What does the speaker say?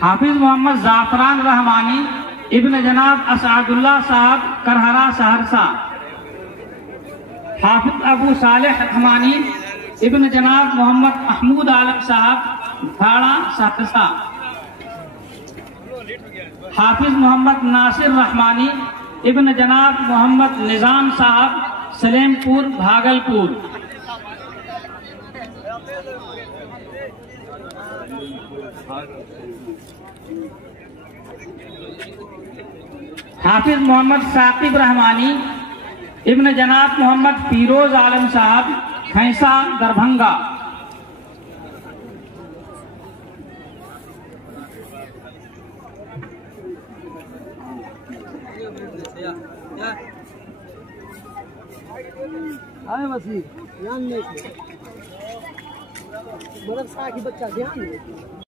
हाफिज मोहम्मद जाफरान रहमानी इब्न जनाब असादुल्लाह साहब करहरा सहरसा। हाफिज अबू सालेह रहमानी इब्न जनाब मोहम्मद महमूद आलम साहब भाड़ा सहरसा। हाफिज मोहम्मद नासिर रहमानी इब्न जनाब मोहम्मद निजाम साहब सलेमपुर भागलपुर। हाफिज मोहम्मद साकिब रहमानी इब्न जनाब मोहम्मद फिरोज आलम साहब खैसा दरभंगा। ध्यान नहीं, बच्चा ध्यान नहीं।